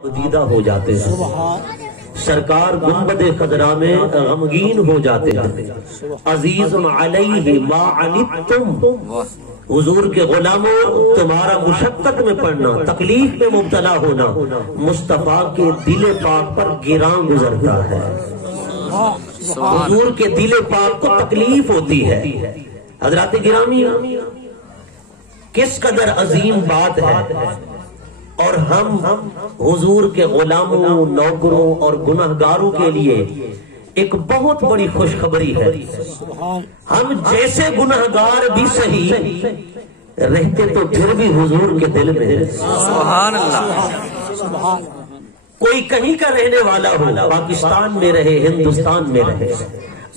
دیدہ ہو جاتے ہیں، سرکار گنبد خضرا میں غمگین ہو جاتے ہیں۔ عزیز علیہ ما عنتم، حضور کے غلاموں تمہارا مشقت میں پڑنا، تکلیف میں مبتلا ہونا مصطفیٰ کے دل پاک پر گراں گزرتا ہے۔ حضور کے دل پاک کو تکلیف ہوتی ہے۔ حضرات گرامی، کس قدر عظیم بات ہے، اور ہم حضور کے غلاموں، نوکروں اور گناہگاروں کے لیے ایک بہت بڑی خوشخبری ہے۔ ہم جیسے گناہگار بھی صحیح رہتے تو پھر بھی حضور کے دل میں ہے۔ سبحان اللہ۔ کوئی کہیں کا رہنے والا ہو، پاکستان میں رہے، ہندوستان میں رہے،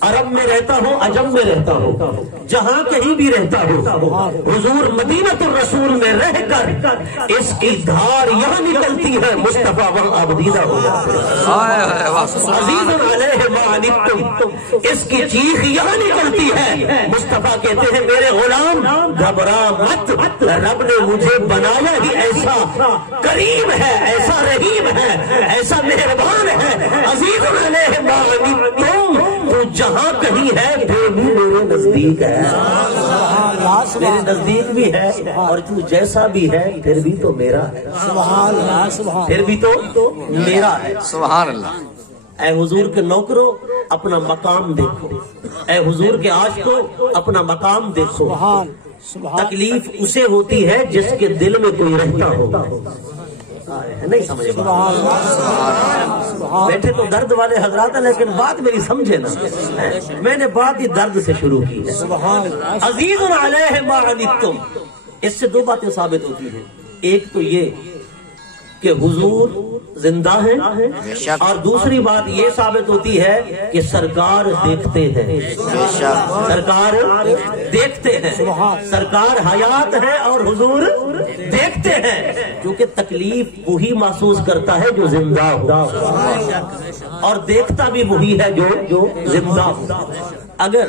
عرب میں رہتا ہو، عجم میں رہتا ہو، جہاں کہیں بھی رہتا ہو، حضور مدینہ الرسول میں رہ کر اس کی دھار یہاں نکلتی ہے، مصطفیٰ وہاں آبدیدہ ہو جاتے ہیں۔ عزیز علیہ ما عنتم، اس کی چیخ یہاں نکلتی ہے، مصطفیٰ کہتے ہیں میرے غلام گھبرا مت، رب نے مجھے بنایا ہی ایسا کریم ہے، ایسا رحیم ہے، ایسا مہربان ہے۔ عزیز علیہ ما عنتم، تو جہاں کہیں ہے پھر بھی میرے نزدیک ہے، میرے نزدیک بھی ہے، اور تو جیسا بھی ہے پھر بھی تو میرا ہے، پھر بھی تو میرا ہے۔ سبحان اللہ۔ اے حضور کے نوکروں اپنا مقام دیکھو، اے حضور کے عاشقوں اپنا مقام دیکھو۔ تکلیف اسے ہوتی ہے جس کے دل میں کوئی رہتا ہو۔ نہیں سمجھے بیٹھے تو درد والے حضرات ہیں، لیکن بات میری سمجھے نا، میں نے بات ہی درد سے شروع کی ہے۔ عزیز علیہ ما عنتم، اس سے دو باتیں ثابت ہوتی ہیں، ایک تو یہ کہ حضور زندہ ہیں، اور دوسری بات یہ ثابت ہوتی ہے کہ سرکار دیکھتے ہیں، سرکار دیکھتے ہیں، سرکار حیات ہے اور حضور دیکھتے ہیں، کیونکہ تکلیف وہی محسوس کرتا ہے جو زندہ ہو، اور دیکھتا بھی وہی ہے جو زندہ ہو۔ اگر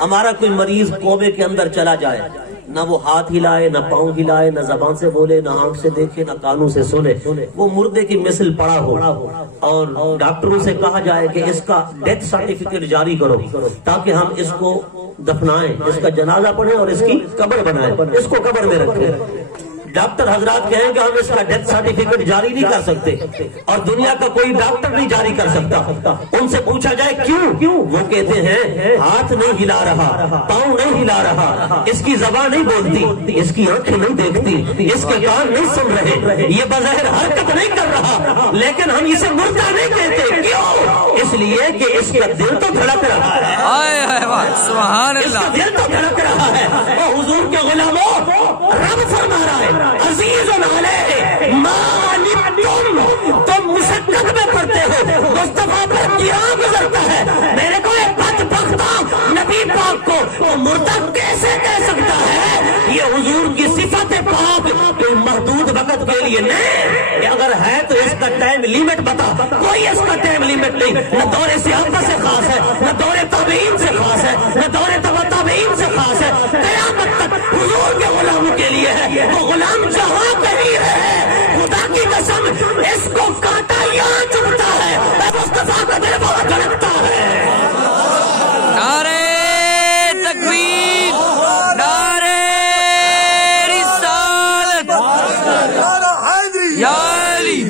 ہمارا کوئی مریض کوبے کے اندر چلا جائے، نہ وہ ہاتھ ہلائے، نہ پاؤں ہلائے، نہ زبان سے بولے، نہ آنکھ سے دیکھے، نہ کانوں سے سنے، وہ مردے کی مثل پڑا ہو، اور ڈاکٹروں سے کہا جائے کہ اس کا ڈیتھ سرٹیفکیٹ جاری کرو تاکہ ہم اس کو دفنائیں، اس کا جنازہ پڑھیں اور اس کی قبر بنائیں، اس کو قبر میں رکھیں۔ ڈاکٹر حضرات کہیں کہ ہم اس کا ڈیتھ سرٹیفکیٹ جاری نہیں کر سکتے، اور دنیا کا کوئی ڈاکٹر نہیں جاری کر سکتا۔ ان سے پوچھا جائے کیوں، وہ کہتے ہیں ہاتھ نہیں ہلا رہا، پاؤں نہیں ہلا رہا، اس کی زبان نہیں بولتی، اس کی آنکھیں نہیں دیکھتی، اس کے کان نہیں سن رہے، یہ بظاہر حرکت نہیں کر رہا، لیکن ہم اسے مردہ نہیں کہتے۔ کیوں؟ اس لیے کہ اس کا دل تو دھڑک رہا ہے، سبحان اس کا اللہ۔ دل تو دھڑک رہا ہے۔ اور حضور کے غلاموں رب فرما رہا ہے عزیز علیہ ما عنتم، تم مشقت میں پڑتے ہو، مصطفیٰ پر گراں گزرتا ہے۔ میرے کو ایک بدبختہ نبی پاک کو وہ مردہ کیسے کہہ سکتا ہے؟ یہ حضور کی صفت پاک کوئی محدود وقت کے لیے نہیں، کہ اگر ہے تو اس کا ٹائم لیمٹ بتا، کوئی اس کا ٹائم لیمٹ نہیں، نہ دور صحابہ سے خاص ہے، نہ دور تابعین سے خاص ہے، نہ دور تبع تابعین سے خاص ہے، قیامت تک حضور کے غلاموں کے لیے ہے۔ وہ غلام جہاں کہیں ہے، خدا کی قسم اس کو کانٹا یہاں چبھتا ہے، مصطفیٰ کا دل بہت دھڑکتا ہے۔ نعرہ تکبیر، نعرہ رسالت، یا علی،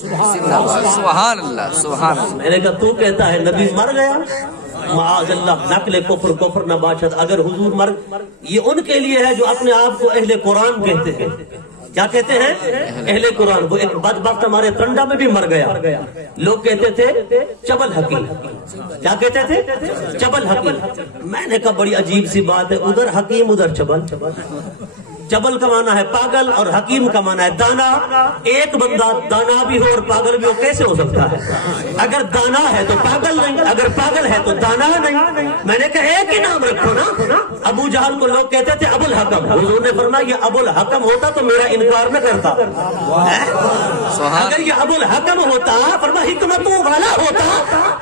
سبحان اللہ، سبحان اللہ۔ میں نے کہا تو کہتا ہے نبی مر گیا، معاذ اللہ، نقل کفر نہ باشد۔ اگر حضور مر، یہ ان کے لیے ہے جو اپنے آپ کو اہل قرآن کہتے ہیں۔ کیا کہتے ہیں؟ اہل قرآن۔ وہ ایک بدبخت ہمارے تنڈا میں بھی مر گیا، لوگ کہتے تھے چبل حکیم۔ کیا کہتے تھے؟ چبل حکیم۔ میں نے کہا بڑی عجیب سی بات ہے، ادھر حکیم ادھر چبل۔ چبل کا معنی ہے پاگل اور حکیم کا معنی ہے دانا۔ ایک بندہ دانا بھی ہو اور پاگل بھی ہو، کیسے ہو سکتا ہے؟ اگر دانا ہے تو پاگل نہیں، اگر پاگل ہے تو دانا نہیں۔ میں نے کہا ایک ہی نام رکھو نا۔ ابو جہل کو لوگ کہتے تھے ابو الحکم، حضور نے فرمایا یہ ابو الحکم ہوتا تو میرا انکار نہ کرتا۔ اگر یہ ابو الحکم ہوتا، فرمایا حکمتوں والا ہوتا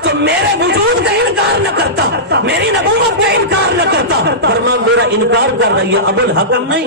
تو میرے وجود کا انکار نہ کرتا، میری نبوت کا انکار نہ کرتا۔ فرمایا میرا انکار کر رہی ہے ابو الحکم نہیں،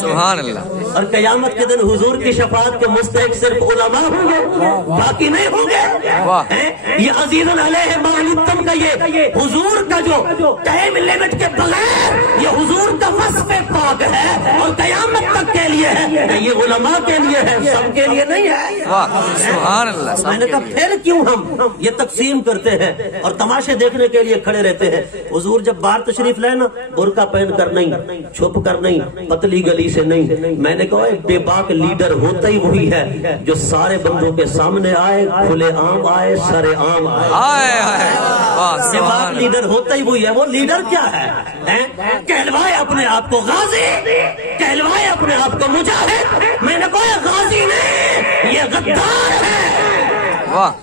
سبحان اللہ. اور قیامت کے دن حضور کی شفاعت کے مستحق صرف علماء ہوں گے، باقی نہیں ہوں گے. یہ عزیز علیہ ما عنتم کا یہ حضور کا جو ٹائم لمٹ کے بغیر یہ حضور کا وصف پاک ہے اور قیامت تک کے لیے ہے، یہ علماء کے لیے ہے، سب کے لیے نہیں ہے. سبحان اللہ. میں نے کہا پھر کیوں ہم یہ تقسیم کرتے ہیں اور تماشے دیکھنے کے لیے کھڑے رہتے ہیں. حضور جب باہر تشریف لائے نا، برقع پہن کر نہیں، چھپ کر نہیں، پتلی گلی سے نہیں. میں نے کہا ایک بے باک لیڈر ہوتا ہی وہی ہے جو سارے بندوں کے سامنے آئے، کھلے عام آئے، سر عام آئے. بے باک لیڈر ہوتا ہی وہی ہے. وہ لیڈر کیا ہے؟ کہلوائے اپنے آپ کو غازی، کہلوائے اپنے آپ کو مجاہد. میں نے کہا غازی نہیں، یہ غدار ہے.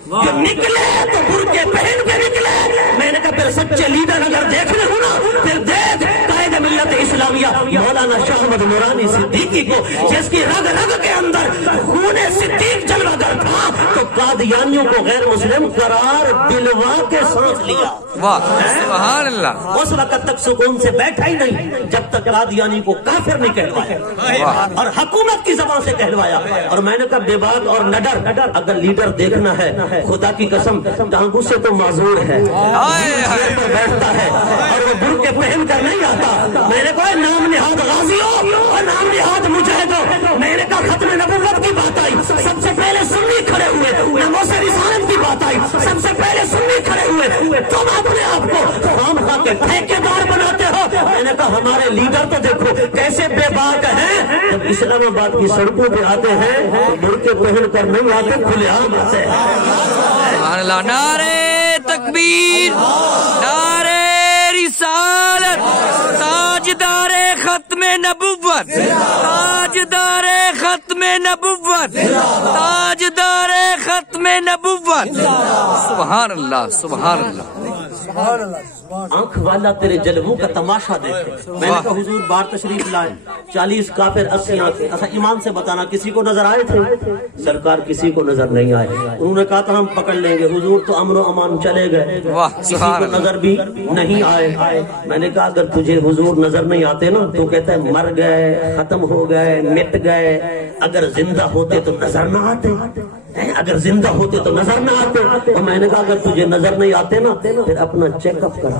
جو نکلے تو برقعے پہن کے نکلے. میں نے کہا پھر سچے لیڈر اگر دیکھنے ہو نا، پھر دیکھ قائد ملت اسلامیہ مولانا شاہ احمد نورانی صدیقی کو، جس کی رگ رگ کے اندر خون صدیق جلوہ گر تھا، تو قادیانیوں کو غیر مسلم قرار دلوا کے سانس لیا. سبحان اللہ. اس وقت تک سکون سے بیٹھا ہی نہیں جب تک قادیانی کو کافر نہیں کہلوایا اور حکومت کی زبان سے کہلوایا. اور میں نے کہا بے باک اور نڈر اگر لیڈر دیکھنا ہے، خدا کی قسم ٹانگوں سے تو معذور ہے، پر بیٹھتا ہے اور وہ برقعے پہن کر نہیں آتا. میں نے کہا نام نہاد غازیوں اور نام نہاد مجاہدوں. میں نے کہا ختم نبوت کی بات آئی، سب سے پہلے سنی کھڑے ہوئے. ناموس رسالت کی بات آئی، سب سے پہلے سنی کھڑے ہوئے. تم اپنے آپ کو خام خواہ کے ٹھیکیدار بناتے ہو. میں نے کہا ہمارے لیڈر تو دیکھو کیسے بے باک ہیں. جب اسلام آباد کی سڑکوں پہ آتے ہیں تو برقعے پہن کر نہیں آتے، کھلے عام آتے ہیں. سبحان اللہ. نعرے تکبیر، نعرے رسالت، تاجدار ختم نبوت، تاجدار ختم نبوت، تاجدار ختم نبوت. سبحان اللہ. سبحان اللہ. آنکھ والا تیرے جلووں کا تماشا دیکھے. میں نے کہا حضور بار تشریف لائے، 40 کافر 80 آنکھیں. اچھا ایمان سے بتانا کسی کو نظر آئے تھے؟ سرکار کسی کو نظر نہیں آئے. انہوں نے کہا تھا ہم پکڑ لیں گے. حضور تو امن و امان چلے گئے، کسی کو نظر بھی نہیں آئے. میں نے کہا اگر تجھے حضور نظر نہیں آتے نا تو کہتا ہے مر گئے، ختم ہو گئے، مٹ گئے. اگر زندہ ہوتے تو نظر نہ آتے، اگر زندہ ہوتے تو نظر نہ آتے. اور میں نے کہا اگر تجھے نظر نہیں آتے نا پھر اپنا چیک اپ کرا،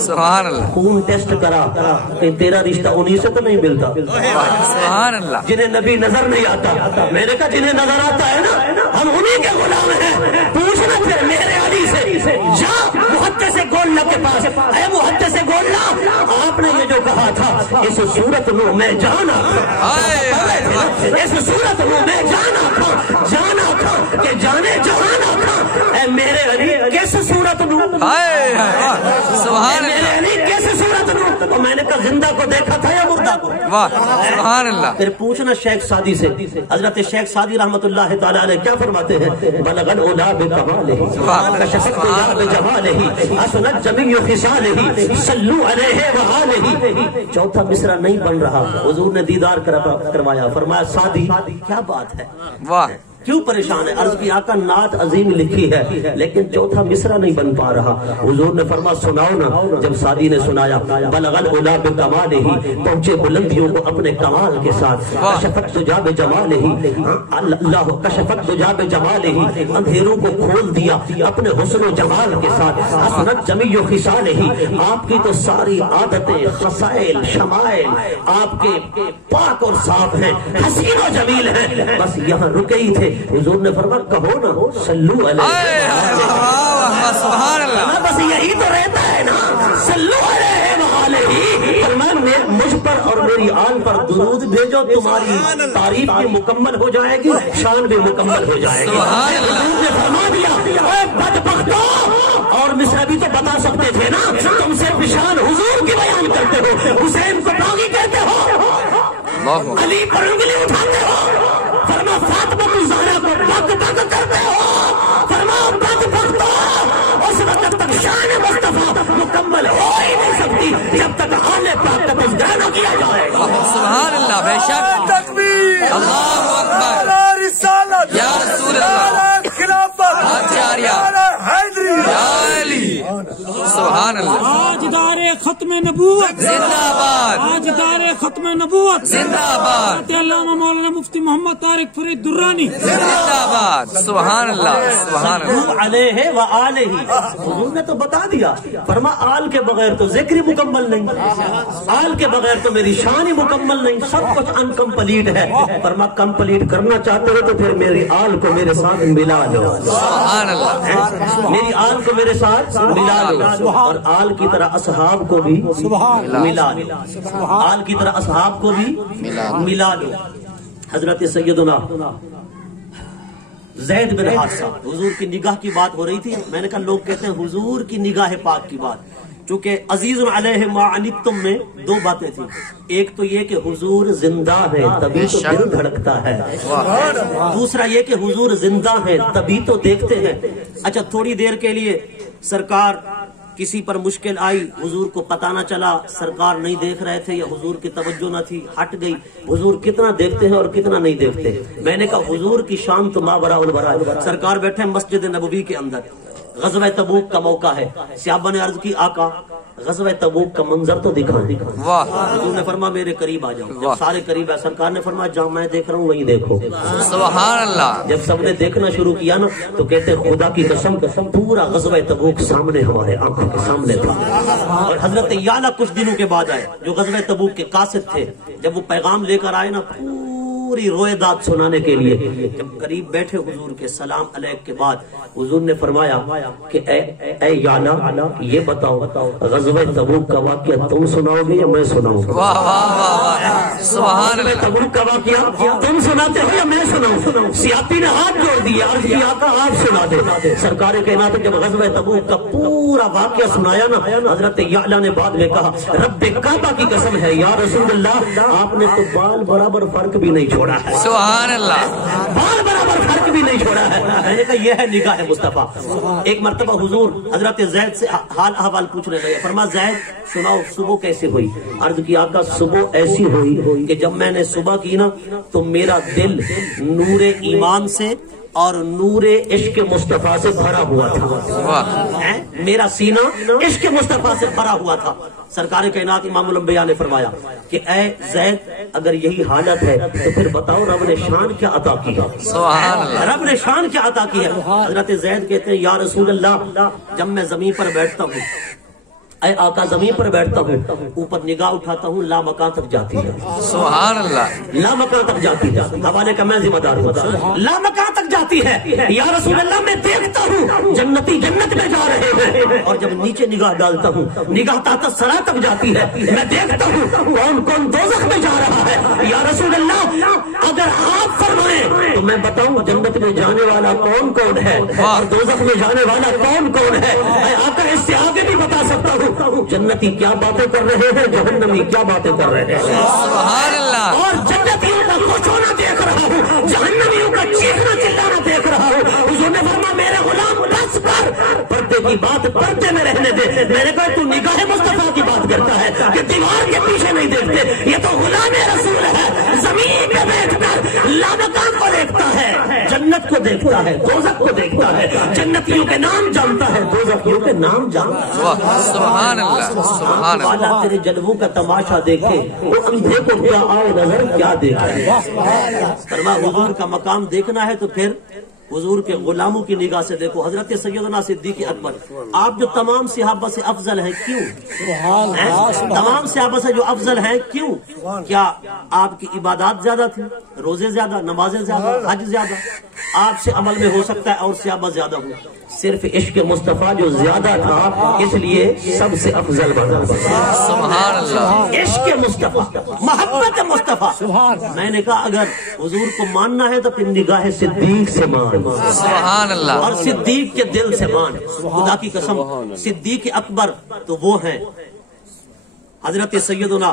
سبحان اللہ، خون ٹیسٹ کرا کہ تیرا رشتہ انہی سے تو نہیں ملتا. سبحان اللہ. جنہیں نبی نظر نہیں آتا، میں نے کہا جنہیں نظر آتا ہے نا ہم انہی کے غلام ہیں. پوچھنا پھر میرے علی سے، جا محدث گولہ کے پاس. اے محدث گولہ، آپ نے یہ جو کہا تھا اس صورت میں میں جانا تھا، اس صورت میں میں جانا تھا کہ جانے جہانا تھا. اے میرے علی کس صورت میں، سبحان میرے علی کس صورت میں. اور میں نے کہا زندہ کو دیکھا تھا یا مردہ کو؟ سبحان اللہ. پھر پوچھنا شیخ سعدی سے. حضرت شیخ سعدی رحمت اللہ تعالی علیہ کیا فرماتے ہیں؟ بلغ العلا بکمالہ، کشفت الضیاء بجمالہ، حسنت جمیع خصالہ، صلوا علیہ وآلہ. چوتھا مصرع نہیں بن رہا. حضور نے دیدار کروایا، فرمایا سعدی کیا بات ہے، واہ کیوں پریشان ہے؟ عرض کی آقا نعت عظیم لکھی ہے لیکن چوتھا مصرع نہیں بن پا رہا. حضور نے فرمایا سناؤ نا. جب سعدی نے سنایا بلغ العلا بکمالہ، پہنچے بلندیوں کو اپنے کمال کے ساتھ. کشفت الضیاء بجمالہ، اللہ کشفت الضیاء بجمالہ، اندھیروں کو کھول دیا اپنے حسن و جمال کے ساتھ. حسنت جمیع خصالہ، آپ کی تو ساری عادتیں، خصائل، شمائل آپ کے پاک اور صاف ہیں، حسین و جمیل ہیں. بس یہاں رکے ہی تھے. حضور نے فرمایا کہو نا صلو علیہ. سبحان اللہ. بس یہی تو رہتا ہے نا، صلو علیہ وآلہ. فرمایا مجھ پر اور میری آل پر درود بھیجو، تمہاری تعریف بھی مکمل ہو جائے گی، شان بھی مکمل ہو جائے گی. حضور نے فرما دیا اے بدبختو. اور مصرع بھی تو بتا سکتے تھے نا، تم سے شان حضور کی بیان کرتے ہو، حسین کو باغی کہتے ہو، علی پر انگلی اٹھاتے ہو. فرما فاطمہ الزہرا کو بگ بگ کرتے ہو. فرما بگ بگتو. اس وقت تک شان مصطفیٰ مکمل ہو ہی نہیں سکتی جب تک آل پاک کا تذکرہ نہ کیا جائے. سبحان اللہ. بے شک. تکبیر. اللہ اکبر. رسالت یا رسول اللہ. خلافت. آچاریہ. حیدری. یا علی. سبحان اللہ. ختم نبوت زندہ باد، تاجدار ختم نبوت زندہ باد، علامہ مولانا مفتی محمد طارق فرید درانی زندہ باد، سبحان اللہ سبحان اللہ۔ علیہ وآلہ، حضور نے تو بتا دیا، فرما آل کے بغیر تو ذکر ہی مکمل نہیں، آل کے بغیر تو میری شان ہی مکمل نہیں، سب کچھ انکمپلیٹ ہے۔ فرما کمپلیٹ کرنا چاہتے ہو تو پھر میری آل کو میرے ساتھ ملا لو، سبحان اللہ، میری آل کو میرے ساتھ ملا لو، اور آل کی طرح اصحاب کو بھی ملا لو، آل کی طرح اصحاب کو بھی ملا لو۔ حضرت سیدنا زید بن حارثہ، حضور کی نگاہ کی بات ہو رہی تھی، میں نے کہا لوگ کہتے ہیں حضور کی نگاہ پاک کی بات، چونکہ عزیز علیہ ما عنتم میں دو باتیں تھیں، ایک تو یہ کہ حضور زندہ ہے تبھی تو دل دھڑکتا ہے، دوسرا یہ کہ حضور زندہ ہے تبھی تو دیکھتے ہیں۔ اچھا تھوڑی دیر کے لیے سرکار کسی پر مشکل آئی، حضور کو پتہ نہ چلا، سرکار نہیں دیکھ رہے تھے یا حضور کی توجہ نہ تھی، ہٹ گئی، حضور کتنا دیکھتے ہیں اور کتنا نہیں دیکھتے۔ میں نے کہا حضور کی شان تو ماورا البراء، سرکار بیٹھے مسجد نبوی کے اندر، غزوہ تبوک کا موقع ہے، صحابہ نے عرض کی آقا غزوہ تبوک کا منظر تو دکھا۔ حضور نے فرمایا میرے قریب آ جاؤ، جب سارے قریب آئے سرکار نے فرمایا جہاں میں دیکھ رہا ہوں وہیں دیکھو، سبحان اللہ۔ جب سب نے دیکھنا شروع کیا نا تو کہتے خدا کی قسم پورا غزوہ تبوک سامنے ہمارے آنکھوں کے سامنے تھا، اور حضرت یعلا کچھ دنوں کے بعد آئے جو غزوہ تبوک کے قاصد تھے، جب وہ پیغام لے کر آئے نا پوری روئے داد سنانے کے لیے، جب قریب بیٹھے حضور کے سلام علیک کے بعد حضور نے فرمایا کہ اے یعلا یہ بتاؤ غزوہ تبوک کا واقعہ تم سناؤ گے یا میں سناؤں؟ واہ واہ واہ، سبحان اللہ۔ تبوک کا واقعہ تم سناتے ہو یا میں سناؤں؟ سیاپی نے ہاتھ جوڑ دیا، عرض کی آقا آپ سنا دے۔ سرکار کائنات جب غزوہ تبوک کا پورا واقعہ سنایا نا، حضرت یعلا نے بعد میں کہا رب کعبہ کی قسم ہے یا رسول اللہ آپ نے تو بال برابر فرق بھی نہیں چھوڑا ہے، سبحان اللہ، بال برابر فرق بھی نہیں چھوڑا ہے۔ میں نے کہا یہ ہے نگاہ مصطفیٰ۔ ایک مرتبہ حضور حضرت زید سے حال احوال پوچھنے لگے، فرما زید سناؤ صبح کیسے ہوئی؟ عرض کی آقا صبح ایسی ہوئی کہ جب میں نے صبح کی نا تو میرا دل نور ایمان سے اور نور عشق مصطفیٰ سے بھرا ہوا تھا، میرا سینہ عشق مصطفیٰ سے بھرا ہوا تھا۔ سرکار کائنات امام الانبیاء نے فرمایا کہ اے زید اگر یہی حالت ہے تو پھر بتاؤ رب نے شان کیا عطا کی ہے؟ سبحان اللہ، رب نے شان کیا عطا کی ہے؟ حضرت زید کہتے ہیں یا رسول اللہ جب میں زمین پر بیٹھتا ہوں، اے آقا زمین پر بیٹھتا ہوں، اوپر نگاہ اٹھاتا ہوں لا مکان تک جاتی ہے، سبحان اللہ، لا مکان تک جاتی ہے، حوالے کا میں ذمہ دار ہوں، لا مکان تک جاتی ہے یا رسول اللہ میں دیکھتا ہوں جنتی جنت میں جا رہے ہیں، اور جب نیچے نگاہ ڈالتا ہوں نگاہ تحت سرا تک جاتی ہے، میں دیکھتا ہوں کون کون دوزخ میں جا رہا ہے۔ یا رسول اللہ اگر آپ فرمائیں تو میں بتاؤں جنت میں جانے والا کون کون ہے اور دوزخ میں جانے والا کون کون ہے؟ اے آقا اس سے آگے بھی بتا سکتا ہوں جنتی کیا باتیں کر رہے ہیں، جہنمی کیا باتیں کر رہے ہیں، سبحان اللہ، اور جنتیوں کا کھوچونا دیکھ رہا ہوں، جہنمیوں کا چیخنا چلانا دیکھ رہا ہوں۔ حضور نے فرمایا میرے غلام بس کر، پردے کی بات پردے میں رہنے دے۔ میں نے کہا تو نگاہ مصطفیٰ کی بات کرتا ہے کہ دیوار کے پیچھے نہیں دیکھتے، یہ تو غلام رسول ہے، زمین پہ بیٹھ کر لامکان کو دیکھتا ہے، جنت کو دیکھتا ہے، دوزخ کو دیکھتا ہے، جنتیوں کے نام جانتا ہے، دوزخیوں کے نام جانتا ہے۔ سبحان اللہ، سبحان اللہ، اللہ تیرے جلووں کا تماشا دیکھے وہ اندھے کو کیا آئے نظر کیا دیکھے۔ فرمایا حضور کا مقام دیکھنا ہے تو پھر حضور کے غلاموں کی نگاہ سے دیکھو۔ حضرت سیدنا صدیق اکبر آپ جو تمام صحابہ سے افضل ہیں کیوں؟ تمام صحابہ سے جو افضل ہیں کیوں؟ کیا آپ کی عبادات زیادہ تھی، روزے زیادہ، نمازیں زیادہ، حج زیادہ؟ آپ سے عمل میں ہو سکتا ہے اور صحابہ زیادہ ہوں، صرف عشق مصطفیٰ جو زیادہ تھا اس لیے سب سے افضل بنا۔ سبحان اللہ، عشق مصطفیٰ، محبت مصطفیٰ۔ میں نے کہا اگر حضور کو ماننا ہے تو پھر نگاہ صدیق سے مان، سبحان اللہ، اور صدیق کے دل سے مان۔ خدا کی قسم صدیق اکبر تو وہ ہیں حضرت سیدنا